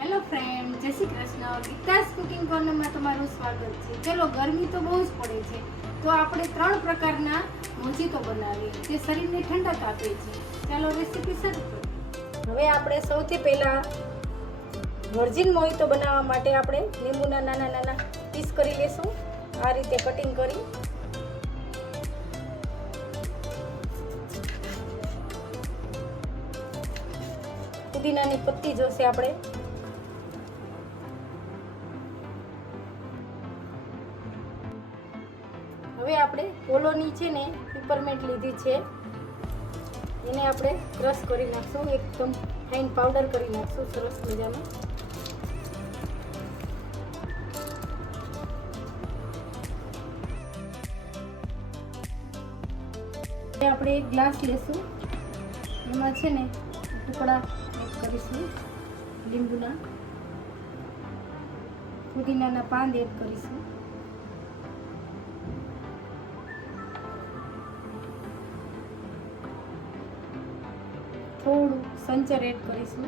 Hello friend જય Shri Krishna. Vikas cooking કોર્નરમાં તમારું સ્વાગત છે. ચલો, ગરમી તો બહુ જ પડે છે. તો આપણે ત્રણ પ્રકારના મોજીતો બનાવીએ, જે શરીરને ઠંડક આપે છે. ચાલો રેસીપી શરૂ હવે આપણે સૌથી પહેલાં વર્જિન મોહિતો બનાવવા માટે આપણે લીંબુના નાના નાના પીસ કરી લેશું. આ રીતે કટિંગ કરી. પુદીનાની પત્તી જોશે આપણે. હવે આપણે પોલોની છે ને પીપરમેન્ટ લીધી છે. એને આપણે ક્રશ કરી નાખશું, એકદમ ફાઇન પાવડર કરી નાખશું, સરસ મજાનો. આપણે એક ગ્લાસ લેશું. એમાં છે ને ટુકડા કરીશું, લીંબુના. પુદીનાના પાન એડ કરીશું. થોડું સંચર એડ કરીશું.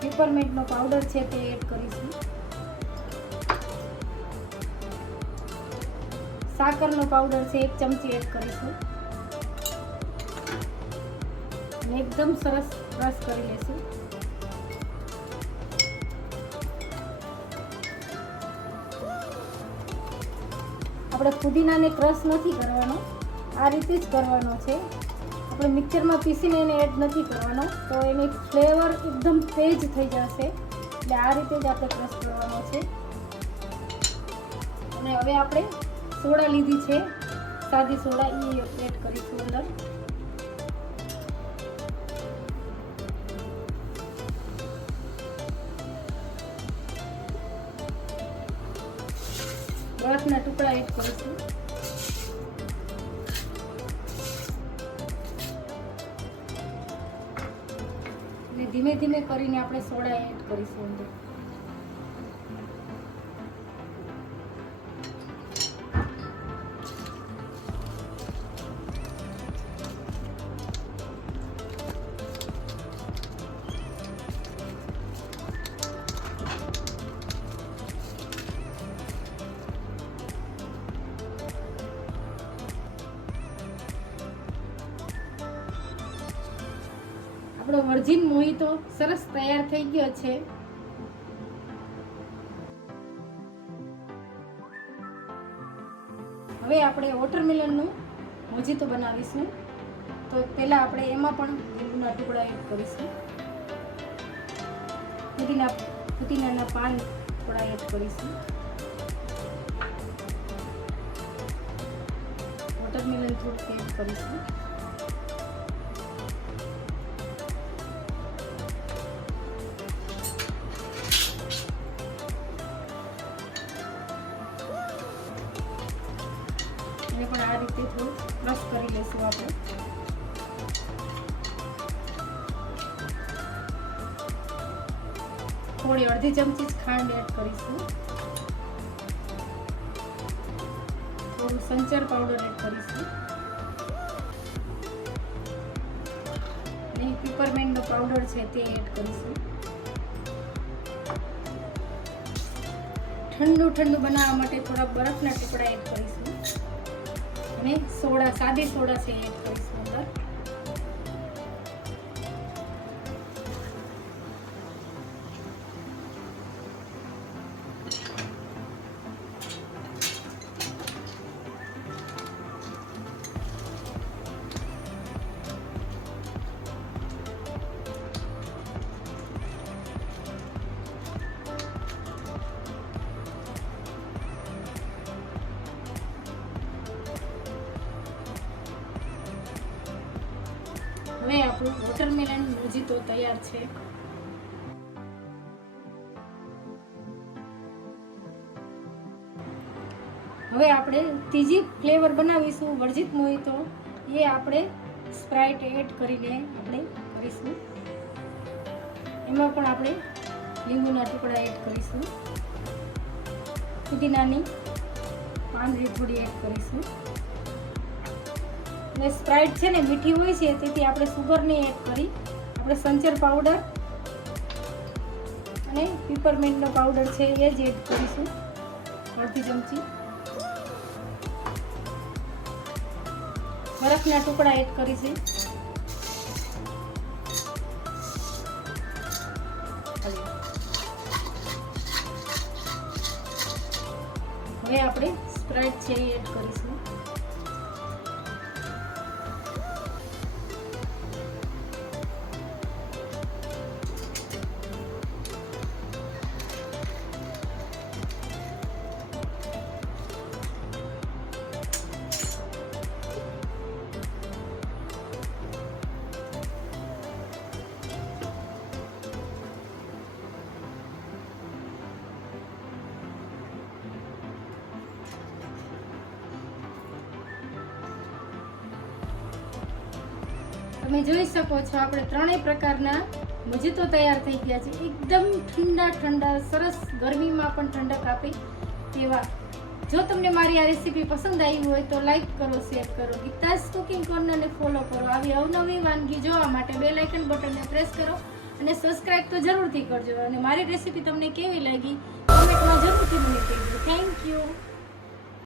પેપરમેન્ટનો પાવડર છે તે એડ કરીશું. સાકરનો પાવડર છે એક ચમચી એડ કરીશું. અને એકદમ સરસ ક્રશ કરી લેશું. આપણે પુદીનાને ક્રશ નથી કરવાનો. આ રીતે જ કરવાનો છે. આપણે મિક્સરમાં પીસીને એને એડ નથી કરવાનો. તો એની ફ્લેવર એકદમ તેજ થઈ જશે. એટલે આ રીતે જ આપણે ક્રશ કરવાનો છે. અને હવે આપણે સોડા લીધી છે. સાદી સોડા એ એડ કરીશું અંદર. બરફના ટુકડા એડ કરીશું. ધીમે ધીમે કરીને આપણે સોડા એડ કરીશું અંદર. આપણો વર્જિન મોહિતો સરસ તૈયાર થઈ ગયો છે. હવે આપણે વોટરમેલનનું મોજીતો બનાવીશું. તો પહેલાં આપણે એમાં પણ લીંબુના ટુકડા એડ કરીશું. પુદીના પુદીનાના પાન થોડા એડ કરીશું. વોટરમેલન થોડુંક એડ કરીશું. એને પણ આ રીતે થોડું ક્રશ કરી લઈશું આપણે. થોડી અડધી ચમચી ખાંડ એડ કરીશું. થોડું સંચર પાવડર એડ કરીશું. અને પીપરમેન્ટનો પાવડર છે તે એડ કરીશું. ઠંડુ ઠંડુ બનાવવા માટે થોડા બરફના ટુકડા એડ કરીશું. અને સોડા સાદી સોડા છે એડ કરીશું અંદર હવે આપણું વોટરમેલન મોજીતો તૈયાર છે. હવે આપણે ત્રીજી ફ્લેવર બનાવીશું, વર્જિત મોહિતો એ આપણે સ્પ્રાઇટ એડ કરીને આપણે કરીશું. એમાં પણ આપણે લીંબુના ટુકડા એડ કરીશું. પુદીનાની પાંદડી થોડી એડ કરીશું. ને સ્પ્રાઇટ છે ને મીઠી હોય છે, તેથી આપણે સુગર એડ કરી, આપણે સંચર પાવડર અને પીપરમેન્ટનો પાવડર છે એ જ એડ કરીશું, અડધી ચમચી. બરફના ટુકડા એડ કરીશું. હવે આપણે સ્પ્રાઇટ છે એ એડ કરીશું. તમે જોઈ શકો છો, આપણે ત્રણેય પ્રકારના મજીતો તૈયાર થઈ ગયા છે. એકદમ ઠંડા ઠંડા, સરસ ગરમીમાં પણ ઠંડક આપે તેવા. જો તમને મારી આ રેસીપી પસંદ આવી હોય તો લાઈક કરો શેર કરો. ગીતાસ કુકિંગ કોર્નરને ફોલો કરો. આવી અવનવી વાનગી જોવા માટે બે લાઇકન બટનને પ્રેસ કરો અને સબસ્ક્રાઇબ તો જરૂરથી કરજો. અને મારી રેસીપી તમને કેવી લાગી કોમેન્ટમાં જરૂરથી મને કહેજો. Thank you